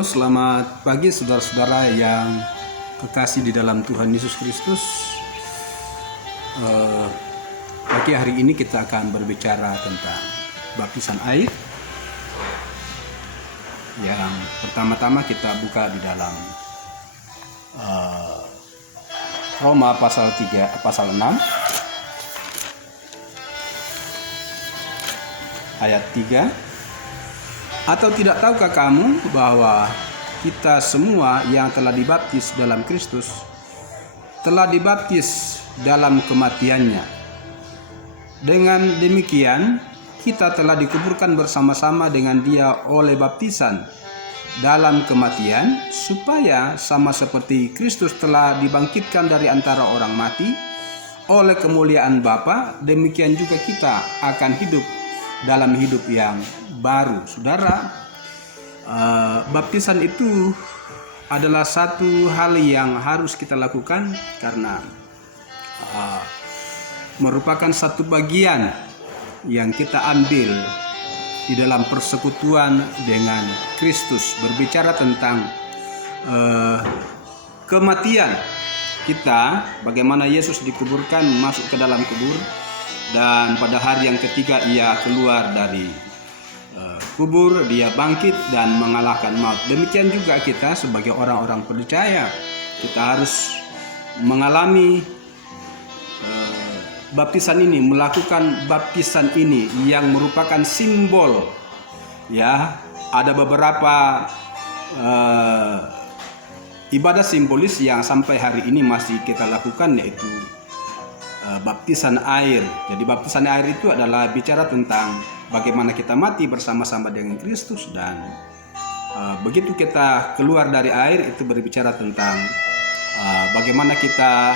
Halo, selamat pagi saudara-saudara yang kekasih di dalam Tuhan Yesus Kristus. Pagi hari ini kita akan berbicara tentang baptisan air. Yang pertama-tama kita buka di dalam Roma pasal 6 ayat 3. Atau tidak tahukah kamu bahwa kita semua yang telah dibaptis dalam Kristus telah dibaptis dalam kematiannya. Dengan demikian kita telah dikuburkan bersama-sama dengan Dia oleh baptisan dalam kematian, supaya sama seperti Kristus telah dibangkitkan dari antara orang mati oleh kemuliaan Bapa, demikian juga kita akan hidup dalam hidup yang baru. Saudara, baptisan itu adalah satu hal yang harus kita lakukan karena merupakan satu bagian yang kita ambil di dalam persekutuan dengan Kristus. Berbicara tentang kematian kita, bagaimana Yesus dikuburkan, masuk ke dalam kubur, dan pada hari yang ketiga Ia keluar dari kubur, Dia bangkit dan mengalahkan maut. Demikian juga kita sebagai orang-orang percaya, kita harus mengalami baptisan ini, melakukan baptisan ini yang merupakan simbol. Ya, ada beberapa ibadah simbolis yang sampai hari ini masih kita lakukan, yaitu baptisan air. Jadi baptisan air itu adalah bicara tentang bagaimana kita mati bersama-sama dengan Kristus, dan begitu kita keluar dari air itu berbicara tentang bagaimana kita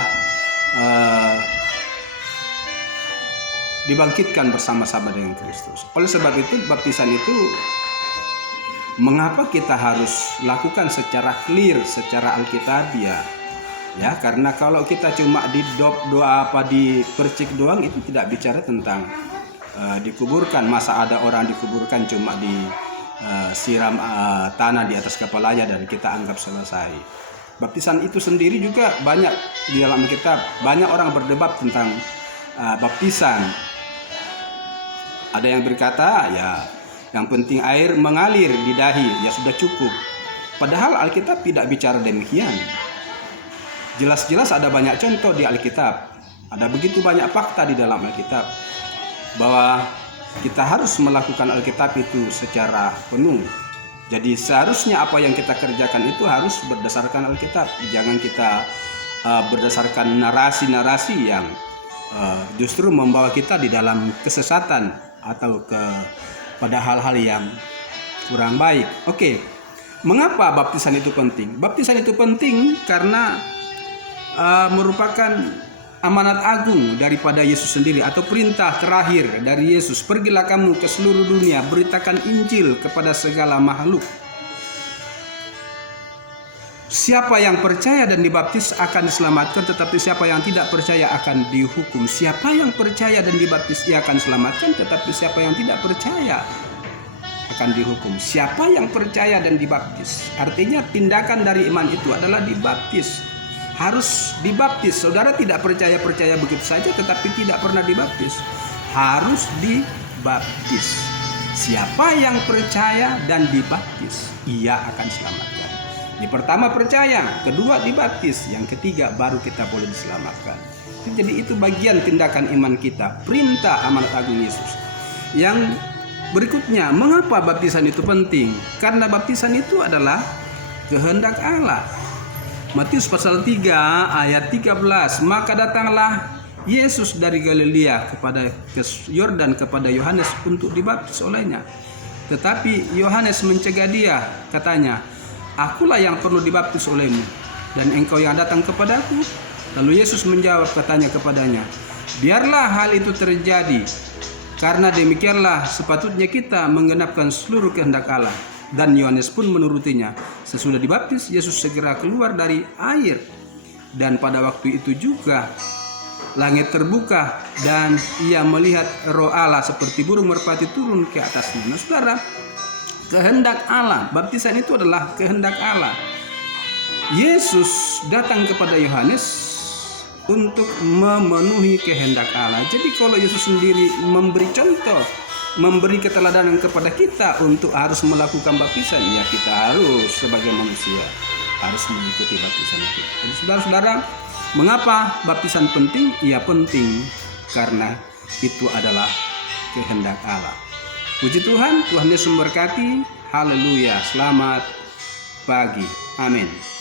dibangkitkan bersama-sama dengan Kristus. Oleh sebab itu baptisan itu mengapa kita harus lakukan secara clear, secara alkitabiah. Ya, karena kalau kita cuma dipercik doang, itu tidak bicara tentang dikuburkan. Masa ada orang dikuburkan cuma disiram tanah di atas kepalanya dan kita anggap selesai. Baptisan itu sendiri juga banyak di dalam kitab, banyak orang berdebat tentang baptisan. Ada yang berkata, ya yang penting air mengalir di dahi, ya sudah cukup. Padahal Alkitab tidak bicara demikian. Jelas-jelas ada banyak contoh di Alkitab. Ada begitu banyak fakta di dalam Alkitab bahwa kita harus melakukan Alkitab itu secara penuh. Jadi seharusnya apa yang kita kerjakan itu harus berdasarkan Alkitab. Jangan kita berdasarkan narasi-narasi yang justru membawa kita di dalam kesesatan atau pada hal-hal yang kurang baik. Oke, mengapa baptisan itu penting? Baptisan itu penting karena merupakan amanat agung daripada Yesus sendiri, atau perintah terakhir dari Yesus. Pergilah kamu ke seluruh dunia, beritakan Injil kepada segala makhluk. Siapa yang percaya dan dibaptis akan diselamatkan, tetapi siapa yang tidak percaya akan dihukum. Siapa yang percaya dan dibaptis ia akan diselamatkan, tetapi siapa yang tidak percaya akan dihukum. Siapa yang percaya dan dibaptis, artinya tindakan dari iman itu adalah dibaptis. Harus dibaptis. Saudara tidak percaya begitu saja tetapi tidak pernah dibaptis. Harus dibaptis. Siapa yang percaya dan dibaptis, ia akan diselamatkan. Yang pertama percaya, kedua dibaptis, yang ketiga baru kita boleh diselamatkan. Jadi itu bagian tindakan iman kita, perintah amanat agung Yesus. Yang berikutnya, mengapa baptisan itu penting? Karena baptisan itu adalah kehendak Allah. Matius pasal 3 ayat 13, maka datanglah Yesus dari Galilea ke Yordan kepada Yohanes untuk dibaptis olehnya. Tetapi Yohanes mencegah dia, katanya, akulah yang perlu dibaptis olehmu, dan engkau yang datang kepadaku? Lalu Yesus menjawab, katanya kepadanya, biarlah hal itu terjadi, karena demikianlah sepatutnya kita menggenapkan seluruh kehendak Allah. Dan Yohanes pun menurutinya. Sesudah dibaptis, Yesus segera keluar dari air. Dan pada waktu itu juga langit terbuka dan ia melihat Roh Allah seperti burung merpati turun ke atasnya. Nah, saudara, kehendak Allah. Baptisan itu adalah kehendak Allah. Yesus datang kepada Yohanes untuk memenuhi kehendak Allah. Jadi kalau Yesus sendiri memberi contoh, memberi keteladanan kepada kita untuk harus melakukan baptisan, ya kita harus sebagai manusia harus mengikuti baptisan itu. Jadi saudara-saudara, mengapa baptisan penting? Ya penting karena itu adalah kehendak Allah. Puji Tuhan, Tuhan Yesus memberkati. Haleluya. Selamat pagi. Amin.